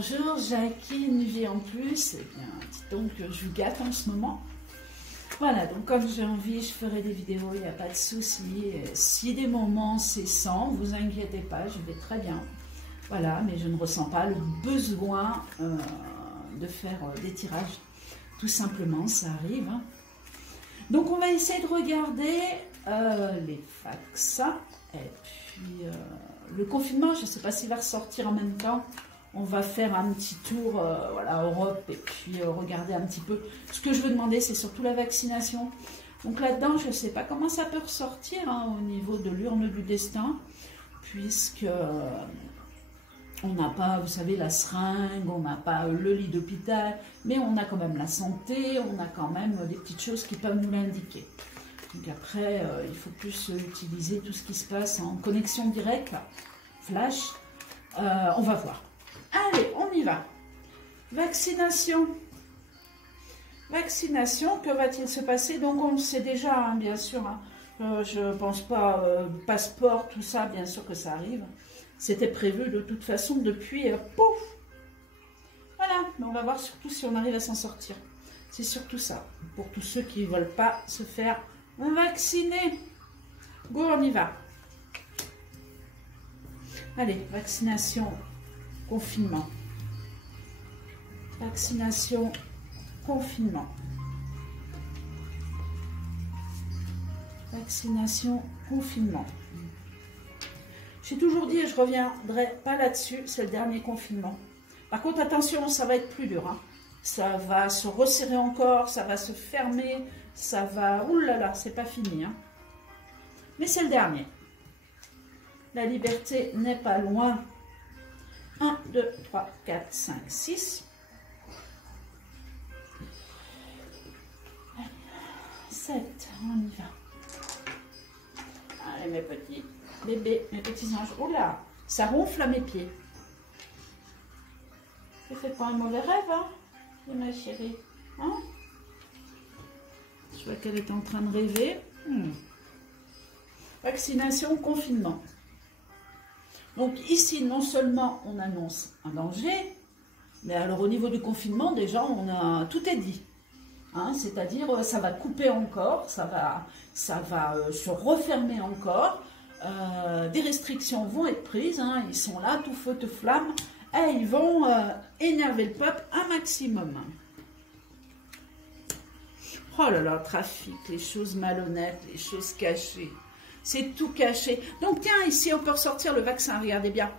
bonjour, Jackie, une vie en plus. Eh bien, dis donc, je vous gâte en ce moment. Voilà, donc comme j'ai envie, je ferai des vidéos, il n'y a pas de souci. Si des moments c'est sans, vous inquiétez pas, je vais très bien. Voilà, mais je ne ressens pas le besoin de faire des tirages. Tout simplement, ça arrive. Hein. Donc on va essayer de regarder les fax. Et puis le confinement, je ne sais pas s'il va ressortir en même temps. On va faire un petit tour voilà, Europe et puis regarder un petit peu. Ce que je veux demander, c'est surtout la vaccination. Donc là-dedans, je ne sais pas comment ça peut ressortir hein, au niveau de l'urne du destin, puisque on n'a pas, vous savez, la seringue, on n'a pas le lit d'hôpital, mais on a quand même la santé, on a quand même des petites choses qui peuvent nous l'indiquer. Donc après, il faut plus utiliser tout ce qui se passe en connexion directe, flash. On va voir. Allez, on y va. Vaccination. Vaccination, que va-t-il se passer? Donc on le sait déjà, hein, bien sûr. Hein. Je ne pense pas, passeport, tout ça, bien sûr que ça arrive. C'était prévu de toute façon depuis, pouf. Voilà, mais on va voir surtout si on arrive à s'en sortir. C'est surtout ça, pour tous ceux qui ne veulent pas se faire vacciner. Go, on y va. Allez, vaccination. Confinement. Vaccination, confinement. Vaccination, confinement. J'ai toujours dit et je ne reviendrai pas là-dessus, c'est le dernier confinement. Par contre, attention, ça va être plus dur. Hein. Ça va se resserrer encore, ça va se fermer, ça va... Ouh là là, c'est pas fini. Hein. Mais c'est le dernier. La liberté n'est pas loin. 1, 2, 3, 4, 5, 6. 7, on y va. Allez mes petits bébés, mes petits anges. Oh là, ça ronfle à mes pieds. Je fais pas un mauvais rêve, hein, ma chérie. Hein? Je vois qu'elle est en train de rêver. Vaccination, confinement. Donc ici, non seulement on annonce un danger, mais alors au niveau du confinement, déjà, tout est dit. Hein, c'est-à-dire, ça va couper encore, ça va se refermer encore. Des restrictions vont être prises, hein, ils sont là, tout feu, tout flamme, et ils vont énerver le peuple un maximum. Oh là là, trafic, les choses malhonnêtes, les choses cachées. C'est tout caché. Donc tiens, ici on peut ressortir le vaccin, regardez bien.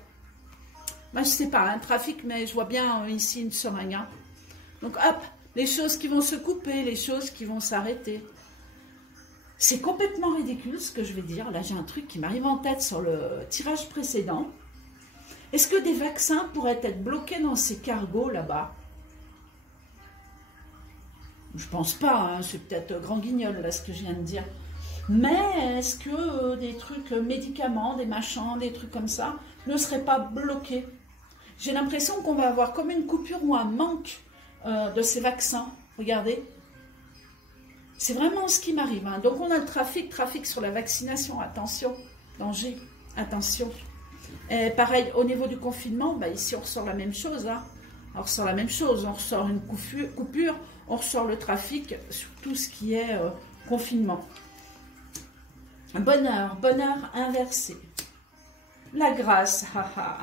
Moi je sais pas, un trafic, mais je vois bien ici une seringue. Hein. Donc hop, les choses qui vont se couper, les choses qui vont s'arrêter. C'est complètement ridicule ce que je vais dire. Là j'ai un truc qui m'arrive en tête sur le tirage précédent. Est-ce que des vaccins pourraient être bloqués dans ces cargos là-bas? Je pense pas, hein, c'est peut-être grand guignol là ce que je viens de dire. Mais est-ce que des trucs médicaments, des machins, des trucs comme ça ne seraient pas bloqués? J'ai l'impression qu'on va avoir comme une coupure ou un manque de ces vaccins. Regardez. C'est vraiment ce qui m'arrive. Hein. Donc on a le trafic sur la vaccination. Attention, danger, attention. Et pareil, au niveau du confinement, bah ici on ressort la même chose. Hein. On ressort la même chose. On ressort une coupure, on ressort le trafic sur tout ce qui est confinement. Bonheur inversé. La grâce, haha.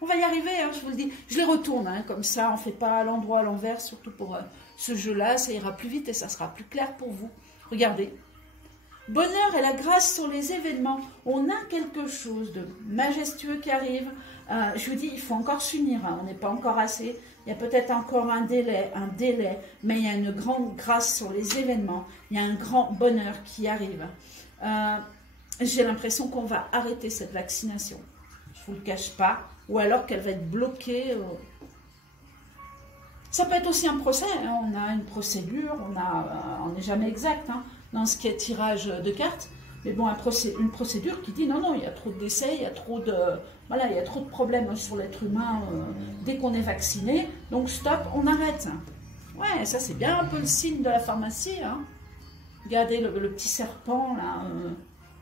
On va y arriver, hein, je vous le dis. Je les retourne, hein, comme ça, on ne fait pas l'endroit à l'envers, surtout pour ce jeu-là, ça ira plus vite et ça sera plus clair pour vous. Regardez. Bonheur et la grâce sur les événements. On a quelque chose de majestueux qui arrive. Je vous dis, il faut encore s'unir, hein, on n'est pas encore assez. Il y a peut-être encore un délai, mais il y a une grande grâce sur les événements. Il y a un grand bonheur qui arrive. J'ai l'impression qu'on va arrêter cette vaccination. Je ne vous le cache pas. Ou alors qu'elle va être bloquée. Ça peut être aussi un procès. Hein. On a une procédure. On n'est jamais exact hein, dans ce qui est tirage de cartes. Mais bon, une procédure qui dit non, il y a trop de décès, il y a trop de problèmes sur l'être humain dès qu'on est vacciné. Donc stop, on arrête. Ouais, ça c'est bien un peu le signe de la pharmacie. Hein. Regardez le petit serpent là.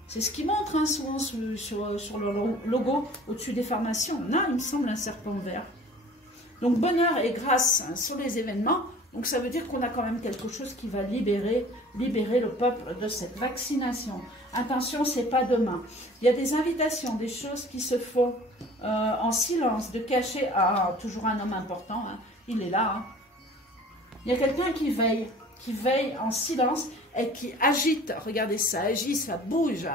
C'est ce qui montre hein, souvent sur le logo au-dessus des pharmacies. On a, il me semble, un serpent vert. Donc bonheur et grâce sur les événements. Donc ça veut dire qu'on a quand même quelque chose qui va libérer le peuple de cette vaccination. Attention, c'est pas demain. Il y a des invitations, des choses qui se font en silence, de cacher. Ah, toujours un homme important, hein. Il est là. Hein. Il y a quelqu'un qui veille en silence et qui agite. Regardez, ça agit, ça bouge.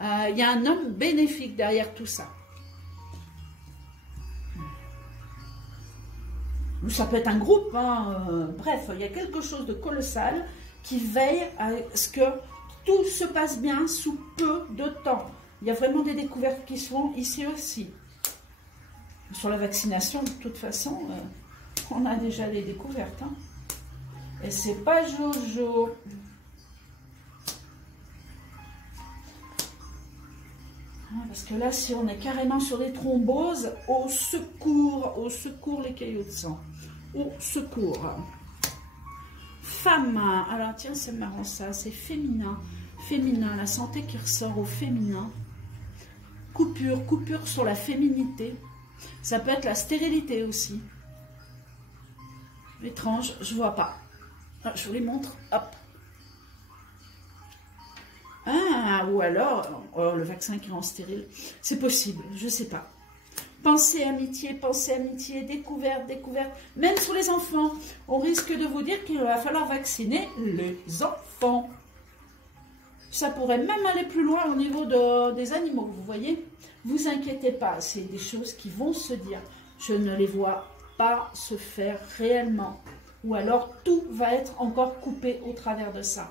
Il y a un homme bénéfique derrière tout ça. Ça peut être un groupe, hein. Bref, il y a quelque chose de colossal qui veille à ce que tout se passe bien sous peu de temps. Il y a vraiment des découvertes qui se font ici aussi. Sur la vaccination, de toute façon, on a déjà les découvertes. Hein. Et c'est pas Jojo. Parce que là, si on est carrément sur des thromboses, au secours les caillots de sang. Au secours. Femme, alors tiens, c'est marrant ça, c'est féminin. Féminin, la santé qui ressort au féminin. Coupure sur la féminité. Ça peut être la stérilité aussi. Étrange, je vois pas. Je vous les montre, hop. Ah, ou alors, le vaccin qui rend stérile. C'est possible, je sais pas. Pensée, amitié, découverte. Même sur les enfants, on risque de vous dire qu'il va falloir vacciner les enfants. Ça pourrait même aller plus loin au niveau des animaux, vous voyez. Vous inquiétez pas, c'est des choses qui vont se dire. Je ne les vois pas se faire réellement. Ou alors, tout va être encore coupé au travers de ça.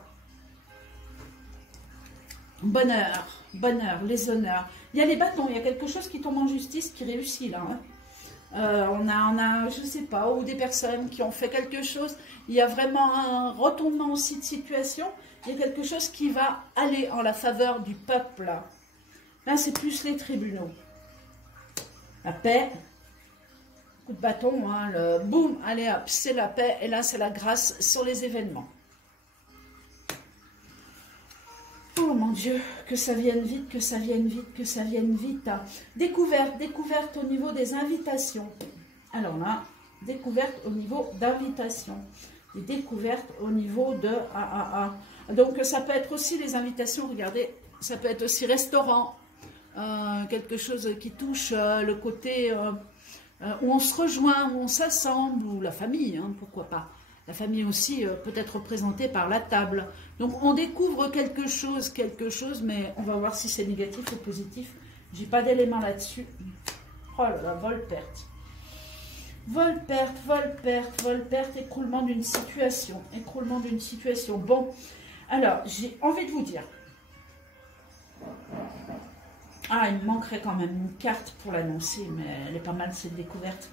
Bonheur, les honneurs. Il y a les bâtons, il y a quelque chose qui tombe en justice, qui réussit là. Hein. On a, je ne sais pas, ou des personnes qui ont fait quelque chose. Il y a vraiment un retournement aussi de situation. Il y a quelque chose qui va aller en la faveur du peuple. Là, c'est plus les tribunaux. La paix. Coup de bâton, hein, le boum, allez hop, c'est la paix. Et là, c'est la grâce sur les événements. Oh mon Dieu, que ça vienne vite, que ça vienne vite. Découverte au niveau des invitations. Alors là, découverte au niveau d'invitation. Et découverte au niveau de AAA. Donc ça peut être aussi les invitations, regardez, ça peut être aussi restaurant. Quelque chose qui touche le côté où on se rejoint, où on s'assemble, ou la famille, hein, pourquoi pas. La famille aussi peut être représentée par la table. Donc on découvre quelque chose, mais on va voir si c'est négatif ou positif. J'ai pas d'éléments là-dessus. Oh là là, vol-perte. Vol-perte, écroulement d'une situation. Bon, alors j'ai envie de vous dire. Ah, il me manquerait quand même une carte pour l'annoncer, mais elle est pas mal cette découverte.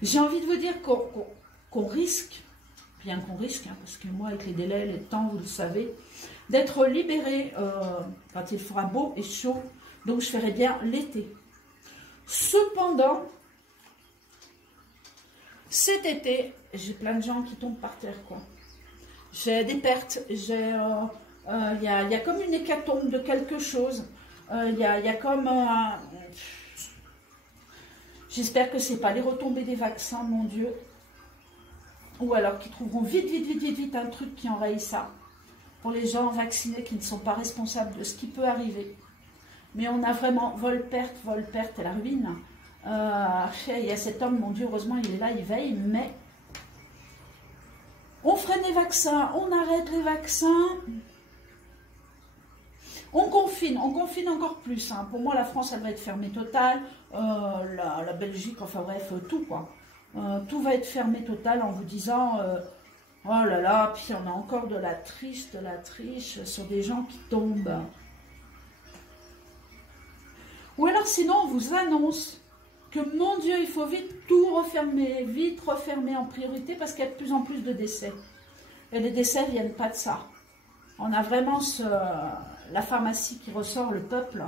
J'ai envie de vous dire qu'on risque, bien qu'on risque, hein, parce que moi avec les délais, les temps, vous le savez, d'être libéré quand il fera beau et chaud, donc je ferai bien l'été. Cependant, cet été, j'ai plein de gens qui tombent par terre, quoi. J'ai des pertes, il y a comme une hécatombe de quelque chose. Il y a comme j'espère que c'est pas les retombées des vaccins, mon Dieu. Ou alors qu'ils trouveront vite un truc qui envahit ça. Pour les gens vaccinés qui ne sont pas responsables de ce qui peut arriver. Mais on a vraiment vol-perte et la ruine. Il y a cet homme, mon Dieu, heureusement il est là, il veille, mais on freine les vaccins, on arrête les vaccins. On confine encore plus. Hein. Pour moi, la France, elle va être fermée totale. La Belgique, enfin bref, tout quoi. Tout va être fermé total en vous disant oh là là, puis on a encore de la triche sur des gens qui tombent. Ou alors sinon, on vous annonce que mon Dieu, il faut vite tout refermer, en priorité parce qu'il y a de plus en plus de décès. Et les décès ne viennent pas de ça. On a vraiment la pharmacie qui ressort, le peuple.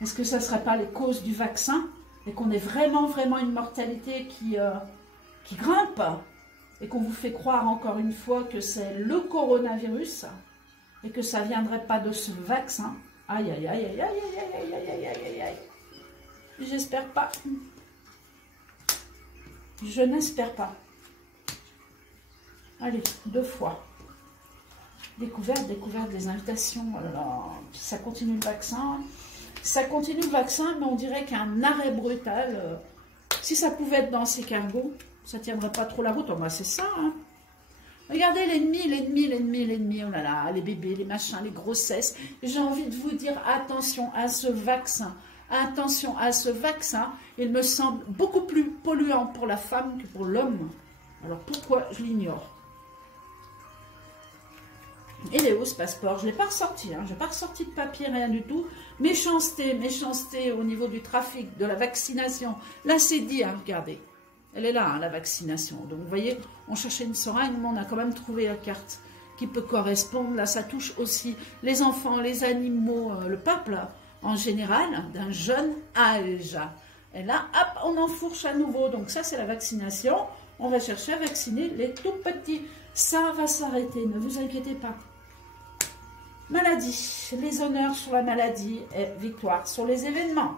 Est-ce que ça ne serait pas les causes du vaccin et qu'on ait vraiment une mortalité qui grimpe et qu'on vous fait croire encore une fois que c'est le coronavirus et que ça ne viendrait pas de ce vaccin? Aïe, aïe, aïe, aïe, aïe, aïe, aïe, aïe, aïe, aïe, aïe. j'espère pas. Je n'espère pas. Allez, 2 fois. Découverte, découverte des invitations. Alors, ça continue le vaccin. Ça continue le vaccin, mais on dirait qu'un arrêt brutal. Si ça pouvait être dans ces cargos, ça ne tiendrait pas trop la route. Oh, bah, c'est ça, hein. Regardez l'ennemi, l'ennemi, l'ennemi, l'ennemi. Oh là là, les bébés, les machins, les grossesses. J'ai envie de vous dire attention à ce vaccin. Attention à ce vaccin. Il me semble beaucoup plus polluant pour la femme que pour l'homme. Alors pourquoi je l'ignore? Il est où ce passeport? Je ne l'ai pas ressorti, hein. Je n'ai pas ressorti de papier, rien du tout. Méchanceté, méchanceté au niveau du trafic, de la vaccination. Là, c'est dit, hein, regardez. Elle est là, hein, la vaccination. Donc, vous voyez, on cherchait une seringue, mais on a quand même trouvé la carte qui peut correspondre. Là, ça touche aussi les enfants, les animaux, le peuple, en général, d'un jeune âge. Et là, hop, on enfourche à nouveau. Donc, ça, c'est la vaccination. On va chercher à vacciner les tout petits. Ça va s'arrêter, ne vous inquiétez pas. Maladie, les honneurs sur la maladie et victoire sur les événements.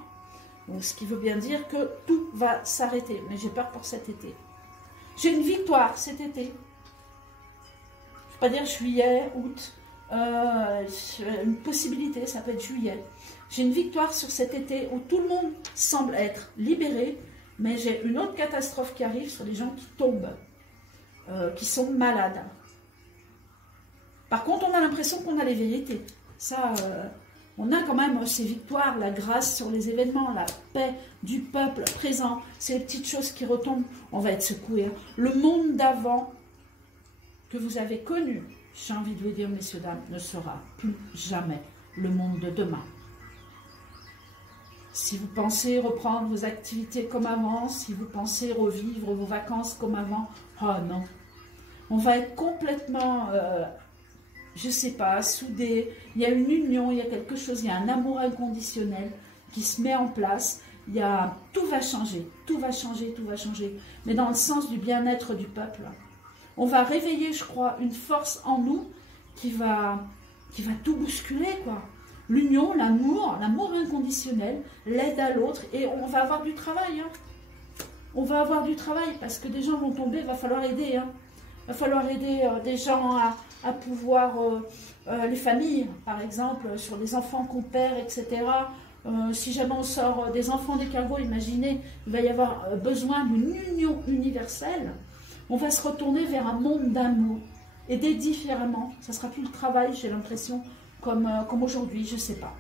Donc, ce qui veut bien dire que tout va s'arrêter. Mais j'ai peur pour cet été. J'ai une victoire cet été. Je ne vais pas dire juillet, août. Une possibilité, ça peut être juillet. J'ai une victoire sur cet été où tout le monde semble être libéré. Mais j'ai une autre catastrophe qui arrive sur les gens qui tombent, qui sont malades. Par contre, on a l'impression qu'on a les vérités. Ça, on a quand même ces victoires, la grâce sur les événements, la paix du peuple présent. C'est les petites choses qui retombent. On va être secoué. Le monde d'avant que vous avez connu, j'ai envie de vous dire, messieurs, dames, ne sera plus jamais le monde de demain. Si vous pensez reprendre vos activités comme avant, si vous pensez revivre vos vacances comme avant, oh non. On va être complètement, je ne sais pas, soudés. Il y a une union, il y a quelque chose, il y a un amour inconditionnel qui se met en place. Tout va changer, tout va changer, tout va changer. Mais dans le sens du bien-être du peuple. On va réveiller, je crois, une force en nous qui va tout bousculer, quoi. L'union, l'amour inconditionnel, l'aide à l'autre, et on va avoir du travail. Hein. On va avoir du travail, parce que des gens vont tomber, il va falloir aider. Hein. Il va falloir aider des gens à pouvoir, les familles, par exemple, sur les enfants qu'on perd, etc. Si jamais on sort des enfants des cargos, imaginez, il va y avoir besoin d'une union universelle. On va se retourner vers un monde d'amour, aider différemment. Ça ne sera plus le travail, j'ai l'impression, comme aujourd'hui, je ne sais pas.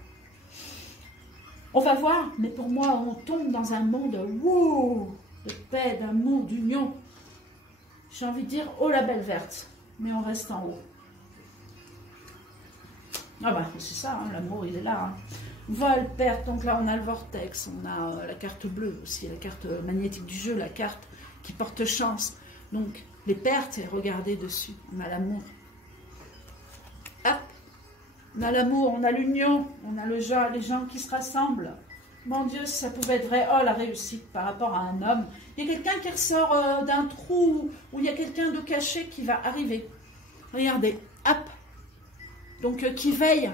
On va voir, mais pour moi, on tombe dans un monde de paix, d'amour, d'union. J'ai envie de dire, oh la belle verte, mais on reste en haut. Ah bah, c'est ça, hein, l'amour, il est là. Hein. Vol, perte, donc là, on a le vortex, on a la carte bleue aussi, la carte magnétique du jeu, la carte qui porte chance. Donc, les pertes, et regardez dessus, on a l'amour. Hop. On a l'amour, on a l'union, on a les gens qui se rassemblent. Mon Dieu, si ça pouvait être vrai. Oh, la réussite par rapport à un homme. Il y a quelqu'un qui ressort d'un trou, où il y a quelqu'un de caché qui va arriver. Regardez, hop. Donc, qui veille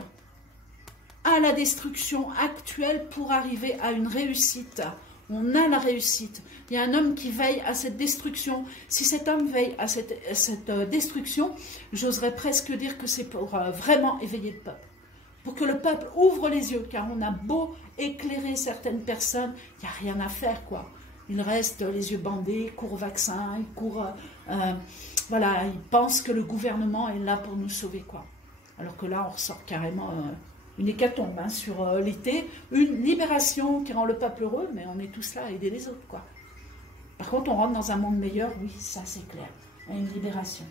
à la destruction actuelle pour arriver à une réussite. On a la réussite. Il y a un homme qui veille à cette destruction. Si cet homme veille à cette destruction, j'oserais presque dire que c'est pour vraiment éveiller le peuple. Pour que le peuple ouvre les yeux, car on a beau éclairer certaines personnes, il n'y a rien à faire, quoi. Ils restent les yeux bandés, ils courent au vaccin, ils courent... voilà, ils pensent que le gouvernement est là pour nous sauver, quoi. Alors que là, on ressort carrément... une hécatombe hein, sur l'été, une libération qui rend le peuple heureux, mais on est tous là à aider les autres, quoi. Par contre, on rentre dans un monde meilleur, oui, ça c'est clair. Une libération.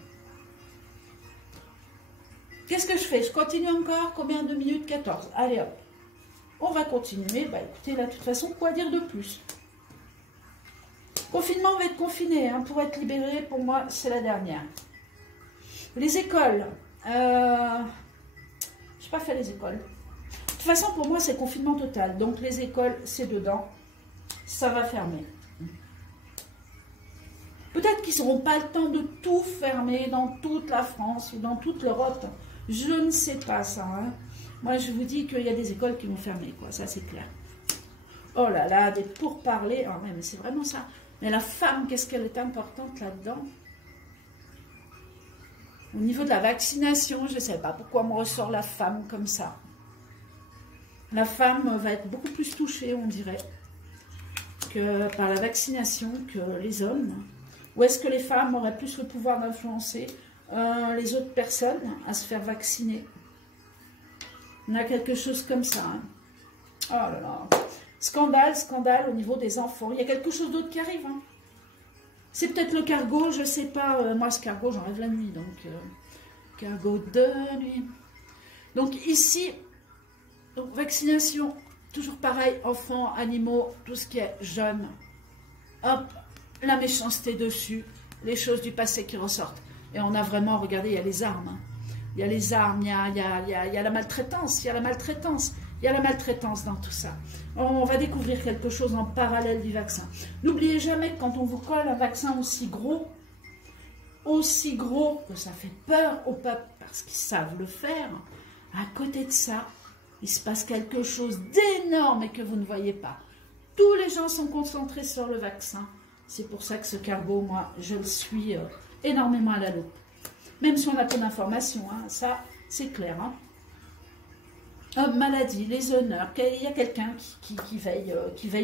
Qu'est-ce que je fais? Je continue encore? Combien de minutes? 14. Allez hop. On va continuer. Bah écoutez, là, de toute façon, quoi dire de plus? Confinement, on va être confiné. Hein, pour être libéré, pour moi, c'est la dernière. Les écoles. Je n'ai pas fait les écoles. De toute façon, pour moi, c'est confinement total. Donc, les écoles, c'est dedans. Ça va fermer. Peut-être qu'ils n'auront pas le temps de tout fermer dans toute la France ou dans toute l'Europe. Je ne sais pas ça. Hein. Moi, je vous dis qu'il y a des écoles qui vont fermer, quoi. Ça, c'est clair. Oh là là, des pourparlers. Ah ouais, mais c'est vraiment ça. Mais la femme, qu'est-ce qu'elle est importante là-dedans? Au niveau de la vaccination, je ne sais pas pourquoi on me ressort la femme comme ça. La femme va être beaucoup plus touchée, on dirait, que par la vaccination que les hommes. Ou est-ce que les femmes auraient plus le pouvoir d'influencer les autres personnes à se faire vacciner? On a quelque chose comme ça. Hein. Oh là là. Scandale, scandale au niveau des enfants. Il y a quelque chose d'autre qui arrive. Hein. C'est peut-être le cargo, je ne sais pas. Moi, ce cargo, j'en rêve la nuit. Donc, cargo de nuit. Donc, ici, donc, vaccination, toujours pareil, enfants, animaux, tout ce qui est jeune. Hop, la méchanceté dessus, les choses du passé qui ressortent. Et on a vraiment, regardez, il y a les armes. Hein. Il y a les armes, il y a la maltraitance, il y a la maltraitance. Il y a la maltraitance dans tout ça. On va découvrir quelque chose en parallèle du vaccin. N'oubliez jamais que quand on vous colle un vaccin aussi gros que ça fait peur au peuple parce qu'ils savent le faire, à côté de ça, il se passe quelque chose d'énorme et que vous ne voyez pas. Tous les gens sont concentrés sur le vaccin. C'est pour ça que ce cargo, moi, je le suis énormément à la loupe. Même si on a peu d'informations, hein, ça, c'est clair. Hein. Maladie, les honneurs, il y a quelqu'un qui veille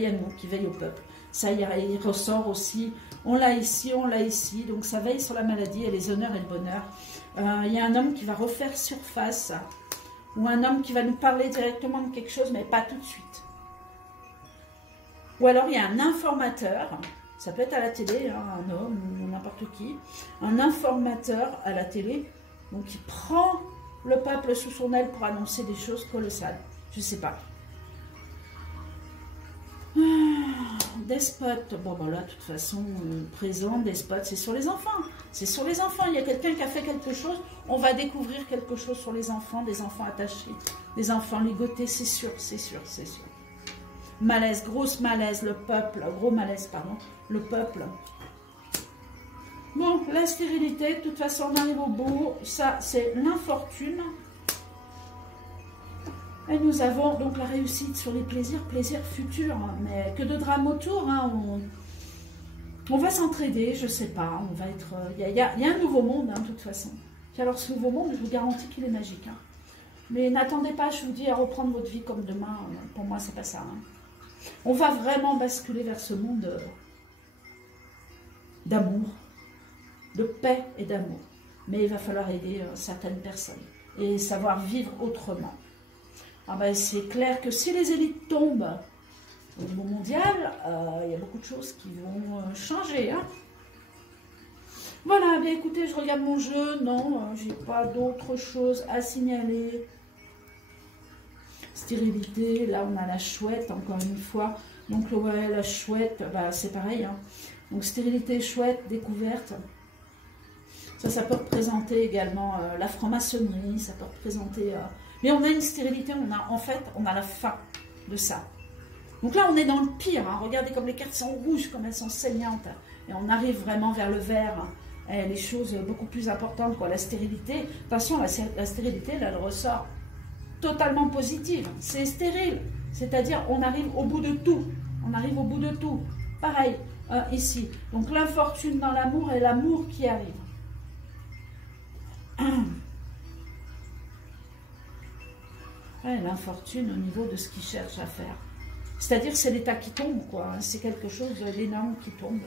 à nous, qui veille au peuple. Ça, il ressort aussi, on l'a ici, donc ça veille sur la maladie et les honneurs et le bonheur. Il y a un homme qui va refaire surface, ou un homme qui va nous parler directement de quelque chose, mais pas tout de suite. Ou alors il y a un informateur, ça peut être à la télé, hein, un homme ou n'importe qui, un informateur à la télé, donc qui prend le peuple sous son aile pour annoncer des choses colossales. Je ne sais pas. Despote. Bon, ben là, de toute façon, présent, despote, c'est sur les enfants. C'est sur les enfants. Il y a quelqu'un qui a fait quelque chose. On va découvrir quelque chose sur les enfants, des enfants attachés, des enfants ligotés, c'est sûr, c'est sûr, c'est sûr. Malaise, grosse malaise, le peuple, gros malaise, pardon, le peuple. Bon, la stérilité, de toute façon, on arrive au bout. Ça, c'est l'infortune. Et nous avons donc la réussite sur les plaisirs futurs. Mais que de drame autour. Hein, on va s'entraider, je sais pas. On va être. Il y a un nouveau monde, hein, de toute façon. Et alors, ce nouveau monde, je vous garantis qu'il est magique. Hein. Mais n'attendez pas, je vous dis, à reprendre votre vie comme demain. Pour moi, c'est pas ça. Hein. On va vraiment basculer vers ce monde d'amour. De paix et d'amour. Mais il va falloir aider certaines personnes et savoir vivre autrement. Ah ben, c'est clair que si les élites tombent au niveau mondial, il y a beaucoup de choses qui vont changer. Hein. Voilà, bien écoutez, je regarde mon jeu. Non, j'ai pas d'autre chose à signaler. Stérilité, là on a la chouette, encore une fois. Donc ouais, la chouette, bah, c'est pareil. Hein. Donc stérilité, chouette, découverte. Ça peut représenter également la franc-maçonnerie, ça peut représenter... Mais on a une stérilité, on a la fin de ça. Donc là, on est dans le pire. Hein. Regardez comme les cartes sont rouges, comme elles sont saignantes. Et on arrive vraiment vers le vert. Hein. Et les choses beaucoup plus importantes, quoi. La stérilité, attention, la stérilité, là, elle ressort totalement positive. C'est stérile. C'est-à-dire, on arrive au bout de tout. On arrive au bout de tout. Pareil, ici. Donc l'infortune dans l'amour et l'amour qui arrive. Ouais, l'infortune au niveau de ce qu'il cherche à faire. C'est-à-dire c'est l'état qui tombe, quoi. C'est quelque chose d'énorme qui tombe.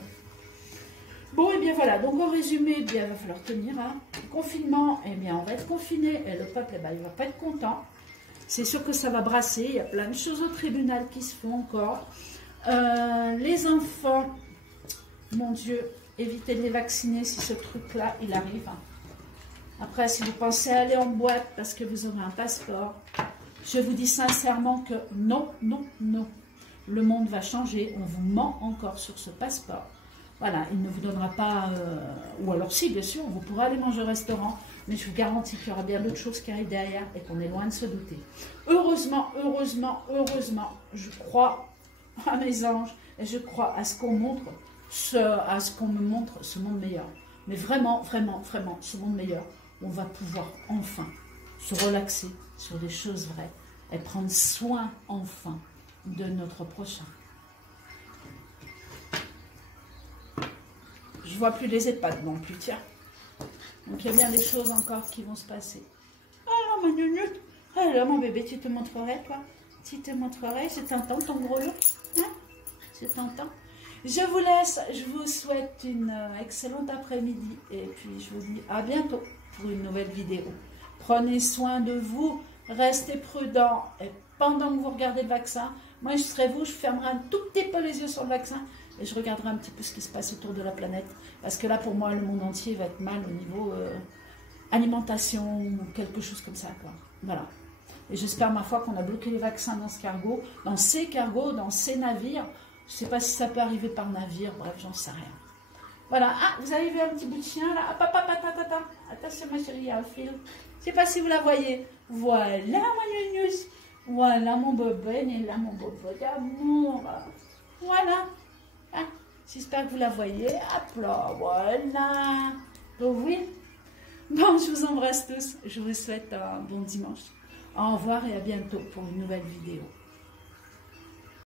Bon, et bien voilà. Donc en résumé, eh bien, il va falloir tenir. Hein. Confinement, eh bien, on va être confiné. Et le peuple, eh bien, il ne va pas être content. C'est sûr que ça va brasser. Il y a plein de choses au tribunal qui se font encore. Les enfants, mon Dieu, évitez de les vacciner si ce truc-là, il arrive. Après, si vous pensez aller en boîte parce que vous aurez un passeport, je vous dis sincèrement que non, non, non. Le monde va changer. On vous ment encore sur ce passeport. Voilà, il ne vous donnera pas... ou alors si, bien sûr, vous pourrez aller manger au restaurant. Mais je vous garantis qu'il y aura bien d'autres choses qui arrivent derrière et qu'on est loin de se douter. Heureusement, heureusement, heureusement, je crois à mes anges et je crois à ce qu'on montre, à ce qu'on me montre ce monde meilleur. Mais vraiment, vraiment, vraiment, ce monde meilleur. On va pouvoir enfin se relaxer sur des choses vraies et prendre soin enfin de notre prochain. Je vois plus les EHPAD non plus, tiens. Donc il y a bien des choses encore qui vont se passer. Alors ma gnounoute, alors mon bébé, tu te montrerais quoi? Tu te montrerais, c'est tentant ton gros lot, hein? C'est tentant. Je vous laisse, je vous souhaite une excellente après-midi et puis je vous dis à bientôt pour une nouvelle vidéo. Prenez soin de vous, restez prudents et pendant que vous regardez le vaccin, moi je serai vous, je fermerai un tout petit peu les yeux sur le vaccin et je regarderai un petit peu ce qui se passe autour de la planète parce que là pour moi le monde entier va être mal au niveau alimentation ou quelque chose comme ça quoi. Voilà. Et j'espère ma foi qu'on a bloqué les vaccins dans ce cargo, dans ces navires. Je ne sais pas si ça peut arriver par navire, bref, j'en sais rien. Voilà, ah, vous avez vu un petit bout de chien là? Ah, papa, attention ma chérie, il y a un fil. Je ne sais pas si vous la voyez. Voilà mon gnougnous. Voilà mon bébé, et là mon bébé d'amour. Voilà. Ah, j'espère que vous la voyez. Hop là, voilà. Donc oui. Bon, je vous embrasse tous. Je vous souhaite un bon dimanche. Au revoir et à bientôt pour une nouvelle vidéo.